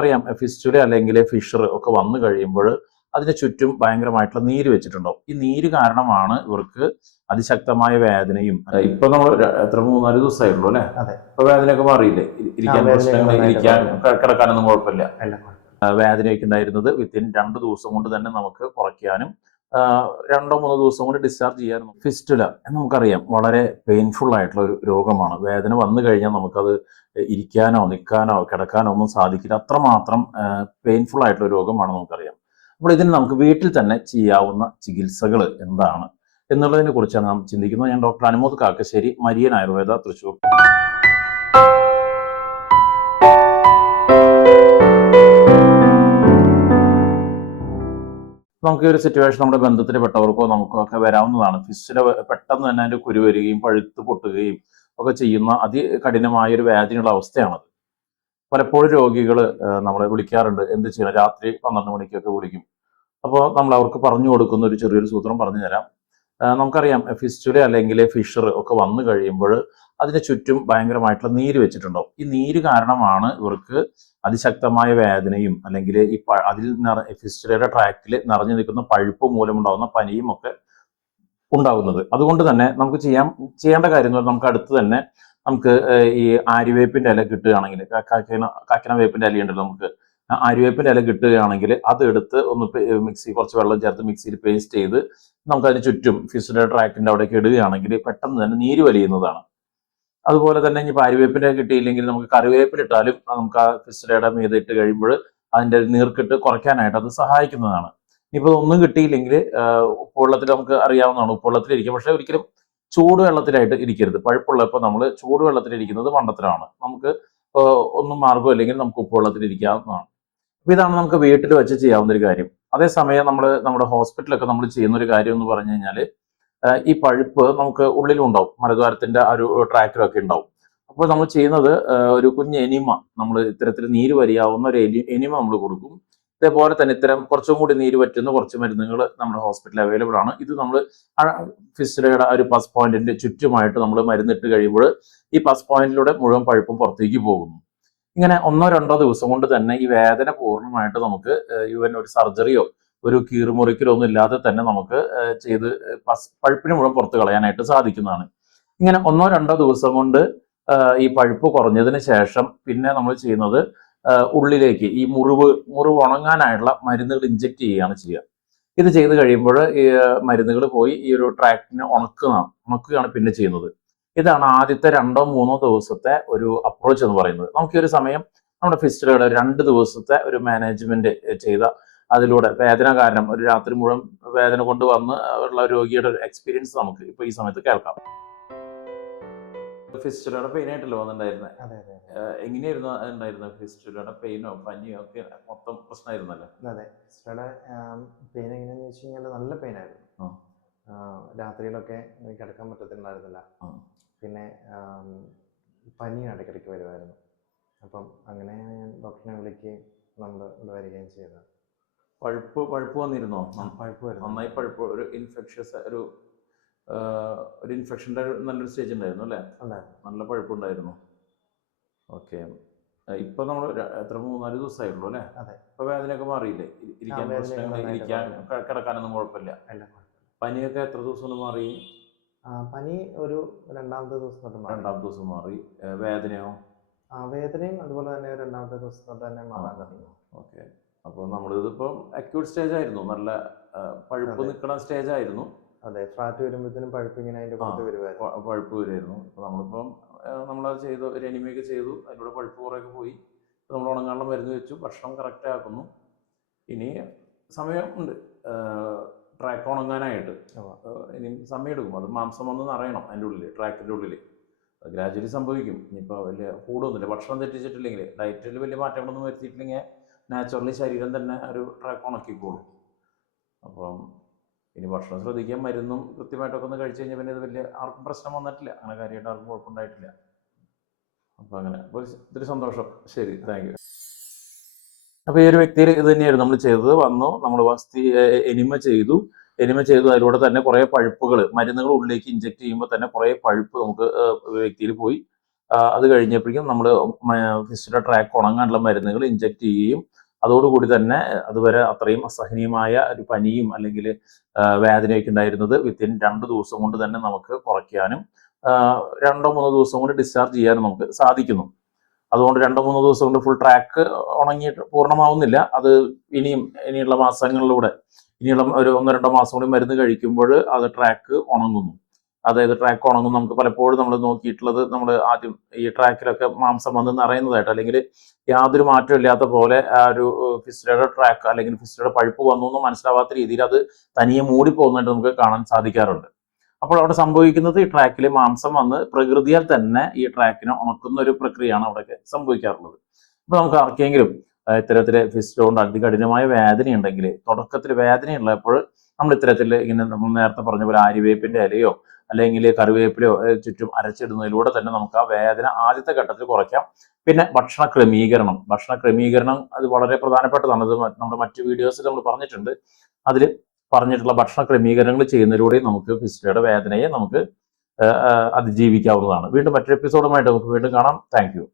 അറിയാം ഫിസ്റ്റുല അല്ലെങ്കിൽ ഫിഷർ ഒക്കെ വന്നു കഴിയുമ്പോൾ അതിന് ചുറ്റും ഭയങ്കരമായിട്ടുള്ള നീര് വെച്ചിട്ടുണ്ടാവും. ഈ നീര് കാരണമാണ് ഇവർക്ക് അതിശക്തമായ വേദനയും. ഇപ്പൊ നമ്മൾ എത്ര 3-4 ദിവസമായിട്ടുള്ളൂ അല്ലെ? ഇപ്പൊ വേദനയൊക്കെ മാറിയില്ലേ? ഇരിക്കാൻ പ്രശ്നങ്ങൾ, ഇരിക്കാൻ കിടക്കാനൊന്നും കുഴപ്പമില്ല. വേദനയൊക്കെ ഉണ്ടായിരുന്നത് വിത്തിൻ 2 ദിവസം കൊണ്ട് തന്നെ നമുക്ക് കുറയ്ക്കാനും 2-3 ദിവസം കൊണ്ട് ഡിസ്ചാർജ് ചെയ്യാനും. ഫിസ്റ്റുല നമുക്കറിയാം വളരെ പെയിൻഫുൾ ആയിട്ടുള്ള ഒരു രോഗമാണ്. വേദന വന്നു കഴിഞ്ഞാൽ നമുക്കത് ഇരിക്കാനോ നിൽക്കാനോ കിടക്കാനോ ഒന്നും സാധിക്കില്ല. അത്രമാത്രം പെയിൻഫുൾ ആയിട്ടുള്ള രോഗമാണ് നമുക്കറിയാം. അപ്പോൾ ഇതിന് നമുക്ക് വീട്ടിൽ തന്നെ ചെയ്യാവുന്ന ചികിത്സകൾ എന്താണ് എന്നുള്ളതിനെ കുറിച്ചാണ് നാം ചിന്തിക്കുന്നത്. ഞാൻ ഡോക്ടർ അനുമോദ് കാക്കശ്ശേരി, മരിയൻ ആയുർവേദ, തൃശ്ശൂർ. നമുക്ക് ഈ ഒരു സിറ്റുവേഷൻ നമ്മുടെ ബന്ധത്തിൽ പെട്ടവർക്കോ നമുക്കോ ഒക്കെ വരാവുന്നതാണ്. ഫിസ്റ്റുല പെട്ടെന്ന് തന്നെ അതിന്റെ കുരു വരികയും പഴുത്ത് പൊട്ടുകയും ഒക്കെ ചെയ്യുന്ന അതികഠിനമായ ഒരു വേദനയുള്ള അവസ്ഥയാണത്. പലപ്പോഴും രോഗികൾ നമ്മളെ വിളിക്കാറുണ്ട്. എന്ത് ചെയ്യണം? രാത്രി 12 മണിക്കൊക്കെ വിളിക്കും. അപ്പോൾ നമ്മൾ അവർക്ക് പറഞ്ഞു കൊടുക്കുന്ന ഒരു ചെറിയൊരു സൂത്രം പറഞ്ഞു തരാം. നമുക്കറിയാം ഫിസ്റ്റുല അല്ലെങ്കിൽ ഫിഷർ ഒക്കെ വന്നു കഴിയുമ്പോൾ അതിന് ചുറ്റും ഭയങ്കരമായിട്ടുള്ള നീര് വെച്ചിട്ടുണ്ടാവും. ഈ നീര് കാരണമാണ് ഇവർക്ക് അതിശക്തമായ വേദനയും അല്ലെങ്കിൽ ഈ അതിൽ ഫിസ്റ്റുലയുടെ ട്രാക്റ്റിൽ നിറഞ്ഞു നിൽക്കുന്ന പഴുപ്പ് മൂലമുണ്ടാകുന്ന പനിയും ഒക്കെ ഉണ്ടാകുന്നത്. അതുകൊണ്ട് തന്നെ നമുക്ക് ചെയ്യേണ്ട കാര്യം എന്ന് പറഞ്ഞാൽ നമുക്ക് അടുത്ത് തന്നെ നമുക്ക് ഈ ആര്യവേപ്പിന്റെ ഇല കിട്ടുകയാണെങ്കിൽ, കാക്കന വേപ്പിന്റെ ഇല ഉണ്ടല്ലോ, നമുക്ക് ആര്യവേപ്പിന്റെ ഇല കിട്ടുകയാണെങ്കിൽ അത് എടുത്ത് ഒന്ന് കുറച്ച് വെള്ളം ചേർത്ത് മിക്സിയിൽ പേസ്റ്റ് ചെയ്ത് നമുക്ക് അതിന് ചുറ്റും ഫിസ്റ്റുല ട്രാക്റ്റിന്റെ അവിടേക്ക് ഇടുകയാണെങ്കിൽ പെട്ടെന്ന് തന്നെ നീര് വലിയുന്നതാണ്. അതുപോലെ തന്നെ ഇനി ആര്യവേപ്പിന്റെ കിട്ടിയില്ലെങ്കിൽ നമുക്ക് കറിവേപ്പിലിട്ടാലും നമുക്ക് ആ ഫിസ്റ്റുലയുടെ മീതെ ഇട്ട് കഴിയുമ്പോൾ അതിന്റെ നീർക്കെട്ട് കുറയ്ക്കാനായിട്ട് അത് സഹായിക്കുന്നതാണ്. ഇനിയിപ്പോൾ ഒന്നും കിട്ടിയില്ലെങ്കിൽ ഉപ്പുവെള്ളത്തിൽ നമുക്ക് അറിയാവുന്നതാണ്, ഉപ്പുവെള്ളത്തിൽ ഇരിക്കും. പക്ഷെ ഒരിക്കലും ചൂടുവെള്ളത്തിലായിട്ട് ഇരിക്കരുത്. പഴുപ്പുള്ളപ്പോൾ നമ്മൾ ചൂടുവെള്ളത്തിലിരിക്കുന്നത് മണ്ടത്തരമാണ്. നമുക്ക് ഒന്നും മാർഗ്ഗം ഇല്ലെങ്കിൽ നമുക്ക് ഉപ്പുവെള്ളത്തിൽ ഇരിക്കാവുന്നതാണ്. അപ്പൊ ഇതാണ് നമുക്ക് വീട്ടിൽ വെച്ച് ചെയ്യാവുന്ന ഒരു കാര്യം. അതേസമയം നമ്മുടെ ഹോസ്പിറ്റലൊക്കെ നമ്മൾ ചെയ്യുന്ന ഒരു കാര്യം എന്ന് പറഞ്ഞു കഴിഞ്ഞാൽ ഈ പഴുപ്പ് നമുക്ക് ഉള്ളിലുണ്ടാവും, മലദ്വാരത്തിന്റെ ആ ഒരു ട്രാക്കിലൊക്കെ ഉണ്ടാവും. അപ്പോൾ നമ്മൾ ചെയ്യുന്നത് ഒരു കുഞ്ഞ് എനിമ, നമ്മൾ ഇത്തരത്തിൽ നീര് വലിയാവുന്ന ഒരു എനിമ നമ്മൾ കൊടുക്കും. ഇതേപോലെ തന്നെ ഇത്തരം കുറച്ചും കൂടി നീര് പറ്റുന്ന കുറച്ച് മരുന്നുകൾ നമ്മുടെ ഹോസ്പിറ്റലിൽ അവൈലബിൾ ആണ്. ഇത് നമ്മൾ ഫിസ്റ്റുലയുടെ ഒരു പസ് പോയിന്റിന്റെ ചുറ്റുമായിട്ട് നമ്മൾ മരുന്നിട്ട് കഴിയുമ്പോൾ ഈ പസ് പോയിന്റിലൂടെ മുഴുവൻ പഴുപ്പും പുറത്തേക്ക് പോകുന്നു. ഇങ്ങനെ 1-2 ദിവസം കൊണ്ട് തന്നെ ഈ വേദന പൂർണ്ണമായിട്ട് നമുക്ക് ഈവൻ ഒരു സർജറിയോ ഒരു കീറുമുറിക്കലോ ഒന്നും ഇല്ലാതെ തന്നെ നമുക്ക് ചെയ്ത് പഴുപ്പിന് മുഴുവൻ പുറത്ത് കളയാനായിട്ട് സാധിക്കുന്നതാണ്. ഇങ്ങനെ 1-2 ദിവസം കൊണ്ട് ഈ പഴുപ്പ് കുറഞ്ഞതിന് ശേഷം പിന്നെ നമ്മൾ ചെയ്യുന്നത് ഉള്ളിലേക്ക് ഈ മുറിവ് ഉണങ്ങാനായിട്ടുള്ള മരുന്നുകൾ ഇഞ്ചെക്ട് ചെയ്യുകയാണ് ചെയ്യുക. ഇത് ചെയ്ത് കഴിയുമ്പോൾ ഈ മരുന്നുകൾ പോയി ഈ ഒരു ട്രാക്റ്റിനെ ഉണക്കുകയാണ് പിന്നെ ചെയ്യുന്നത്. ഇതാണ് ആദ്യത്തെ 2-3 ദിവസത്തെ ഒരു അപ്രോച്ച് എന്ന് പറയുന്നത്. നമുക്ക് ഈ ഒരു സമയം നമ്മുടെ ഫിസ്റ്റുലയുടെ 2 ദിവസത്തെ ഒരു മാനേജ്മെന്റ് ചെയ്ത അതിലൂടെ വേദന കാരണം ഒരു രാത്രി മുഴുവൻ വേദന കൊണ്ട് വന്ന് ഉള്ള രോഗിയുടെ ഒരു എക്സ്പീരിയൻസ് നമുക്ക് ഇപ്പൊ ഈ സമയത്ത് കേൾക്കാം. ഫിസ്റ്റുലയുടെ പെയിൻ ആയിട്ടല്ലോ വന്നിട്ടുണ്ടായിരുന്നത്. എങ്ങനെയായിരുന്നു ഉണ്ടായിരുന്നത്? ഫിസ്റ്റുലയുടെ പെയിനോ പനിയോ ഒക്കെ മൊത്തം പ്രശ്നമായിരുന്നല്ലോ. അതെ, ഫിസ്റ്റുലയുടെ പെയിൻ എങ്ങനെയാന്ന് വെച്ച് കഴിഞ്ഞാൽ നല്ല പെയിൻ ആയിരുന്നു. രാത്രിയിലൊക്കെ കിടക്കാൻ പറ്റത്തില്ലായിരുന്നില്ല. പിന്നെ പനി ഇടയ്ക്കിടയ്ക്ക് വരുമായിരുന്നു. അപ്പം അങ്ങനെ ഞാൻ ഡോക്ടറിനെ വിളിക്കുകയും നമ്മൾ ഇവിടെ വരികയും ചെയ്തത്. പഴുപ്പ് വന്നിരുന്നോ? പഴുപ്പ് വരുന്നു, നന്നായി പഴുപ്പ്, ഒരു ഇൻഫെക്ഷൻ്റെ നല്ലൊരു സ്റ്റേജ് ഉണ്ടായിരുന്നു അല്ലേ? നല്ല പഴുപ്പുണ്ടായിരുന്നു. ഓക്കെ. ഇപ്പൊ നമ്മൾ എത്ര 3-4 ദിവസമായിട്ടുള്ളൂ അല്ലേ? ഇപ്പൊ വേദനയൊക്കെ മാറിയില്ലേ? ഇരിക്കാൻ പ്രശ്നങ്ങൾ, ഇരിക്കാൻ കിടക്കാനൊന്നും കുഴപ്പമില്ല. പനിയൊക്കെ എത്ര ദിവസം കൊണ്ട് മാറി? പനി ഒരു 2-ാമത്തെ ദിവസം തൊട്ട് മാറി. 2-ാമത്തെ ദിവസം മാറി. വേദനയോ? വേദനയും അതുപോലെ തന്നെ 2-ാമത്തെ ദിവസം തൊട്ട് തന്നെ മാറാൻ തുടങ്ങി. ഓക്കെ. അപ്പോൾ നമ്മളിതിപ്പം അക്യൂട്ട് സ്റ്റേജ് ആയിരുന്നു, നല്ല പഴുപ്പ് നിൽക്കുന്ന സ്റ്റേജ് ആയിരുന്നു. അതെ, ഫ്ലാറ്റ് വരുമ്പോഴത്തേനും പഴുപ്പ് ഇങ്ങനെ അതിന്റെ പുറത്ത് വരുമായിരുന്നു, പഴുപ്പ് വരുമായിരുന്നു. അപ്പോൾ നമ്മളിപ്പം നമ്മളത് ചെയ്തു, ഒരു എനിമയൊക്കെ ചെയ്തു, അതിലൂടെ പഴുപ്പ് കുറേയൊക്കെ പോയി. നമ്മൾ ഉണങ്ങാനുള്ള മരുന്ന് വെച്ചു, ഭക്ഷണം കറക്റ്റ് ആക്കുന്നു. ഇനി സമയം ഉണ്ട് ട്രാക്ക് ഉണങ്ങാനായിട്ട്. ഇനി സമയം എടുക്കും. അത് മാംസം വന്ന് നിറയണം അതിൻ്റെ ഉള്ളിൽ, ട്രാക്കിൻ്റെ ഉള്ളിൽ. അത് ഗ്രാജുവലി സംഭവിക്കും. ഇനിയിപ്പോൾ വലിയ കൂടൊന്നുമില്ല, ഭക്ഷണം തെറ്റിച്ചിട്ടില്ലെങ്കിൽ, ഡയറ്റിൽ വലിയ മാറ്റങ്ങളൊന്നും വരുത്തിയിട്ടില്ലെങ്കിൽ നാച്ചുറലി ശരീരം തന്നെ ഒരു ട്രാക്ക് ഉണക്കിക്കോളും. അപ്പം ഇനി ഭക്ഷണം ശ്രദ്ധിക്കാൻ, മരുന്നും കൃത്യമായിട്ടൊക്കെ ഒന്ന് കഴിച്ചു കഴിഞ്ഞാൽ പിന്നെ ഇത് വലിയ ആർക്കും പ്രശ്നം വന്നിട്ടില്ല, അങ്ങനെ കാര്യമായിട്ട് ആർക്കും കുഴപ്പമുണ്ടായിട്ടില്ല. അപ്പോൾ അങ്ങനെ ഇത്തിരി സന്തോഷം. ശരി, താങ്ക് യു. അപ്പോൾ ഈ ഒരു വ്യക്തിയിൽ ഇത് തന്നെയായിരുന്നു നമ്മൾ ചെയ്തത്. വന്നു, നമ്മൾ എനിമ ചെയ്തു, അതിലൂടെ തന്നെ കുറേ പഴുപ്പുകൾ, മരുന്നുകൾ ഉള്ളിലേക്ക് ഇഞ്ചെക്ട് ചെയ്യുമ്പോൾ തന്നെ കുറേ പഴുപ്പ് നമുക്ക് വ്യക്തിയിൽ പോയി. അത് കഴിഞ്ഞപ്പോഴേക്കും നമ്മൾ ഫിസ്റ്റുല ട്രാക്ക് ഉണങ്ങാനുള്ള മരുന്നുകൾ ഇഞ്ചെക്ട് ചെയ്യുകയും അതോടുകൂടി തന്നെ അതുവരെ അത്രയും അസഹനീയമായ ഒരു പനിയും അല്ലെങ്കിൽ വേദനയൊക്കെ ഉണ്ടായിരുന്നത് വിത്തിൻ 2 ദിവസം കൊണ്ട് തന്നെ നമുക്ക് കുറയ്ക്കാനും 2-3 ദിവസം കൊണ്ട് ഡിസ്ചാർജ് ചെയ്യാനും നമുക്ക് സാധിക്കുന്നു. അതുകൊണ്ട് 2-3 ദിവസം കൊണ്ട് ഫുൾ ട്രാക്ക് ഉണങ്ങിയിട്ട് പൂർണ്ണമാവുന്നില്ല. അത് ഇനിയുള്ള മാസങ്ങളിലൂടെ ഇനിയുള്ള ഒരു 1-2 മാസം കൂടി മരുന്ന് കഴിക്കുമ്പോൾ അത് ട്രാക്ക് ഉണങ്ങുന്നു. അതായത് ട്രാക്ക് ഉണങ്ങും. നമുക്ക് പലപ്പോഴും നമ്മൾ നോക്കിയിട്ടുള്ളത്, നമ്മൾ ആദ്യം ഈ ട്രാക്കിലൊക്കെ മാംസം വന്ന് നിറയുന്നതായിട്ട് അല്ലെങ്കിൽ യാതൊരു മാറ്റവും ഇല്ലാത്ത പോലെ ആ ഒരു ഫിസ്റ്റുലയുടെ ട്രാക്ക് അല്ലെങ്കിൽ ഫിസ്റ്റുലയുടെ പഴുപ്പ് വന്നു എന്ന് മനസ്സിലാവാത്ത രീതിയിൽ അത് തനിയെ മൂടിപ്പോകുന്നതായിട്ട് നമുക്ക് കാണാൻ സാധിക്കാറുണ്ട്. അപ്പോൾ അവിടെ സംഭവിക്കുന്നത് ഈ ട്രാക്കിൽ മാംസം വന്ന് പ്രകൃതിയാൽ തന്നെ ഈ ട്രാക്കിനെ ഉണക്കുന്ന ഒരു പ്രക്രിയയാണ് അവിടെയൊക്കെ സംഭവിക്കാറുള്ളത്. അപ്പോൾ നമുക്ക് ആർക്കെങ്കിലും ഇത്തരത്തിൽ ഫിസ്റ്റുല കൊണ്ട് അതികഠിനമായ വേദന ഉണ്ടെങ്കിൽ, തുടക്കത്തിൽ വേദനയുള്ളപ്പോൾ നമ്മൾ ഇത്തരത്തിൽ ഇങ്ങനെ നമ്മൾ നേരത്തെ പറഞ്ഞ പോലെ ആര്യവേപ്പിന്റെ ഇലയോ അല്ലെങ്കിൽ കറിവേപ്പിലയോ ചുറ്റും അരച്ചിടുന്നതിലൂടെ തന്നെ നമുക്ക് ആ വേദന ആദ്യത്തെ ഘട്ടത്തിൽ കുറയ്ക്കാം. പിന്നെ ഭക്ഷണ ക്രമീകരണം അത് വളരെ പ്രധാനപ്പെട്ടതാണ്. അത് നമ്മുടെ മറ്റു വീഡിയോസിൽ നമ്മൾ പറഞ്ഞിട്ടുണ്ട്. അതിൽ പറഞ്ഞിട്ടുള്ള ഭക്ഷണ ക്രമീകരണങ്ങൾ ചെയ്യുന്നതിലൂടെ നമുക്ക് ഫിസ്റ്റുലയുടെ വേദനയെ നമുക്ക് അതിജീവിക്കാവുന്നതാണ്. വീണ്ടും മറ്റൊരു എപ്പിസോഡുമായിട്ട് നമുക്ക് വീണ്ടും കാണാം. Thank you.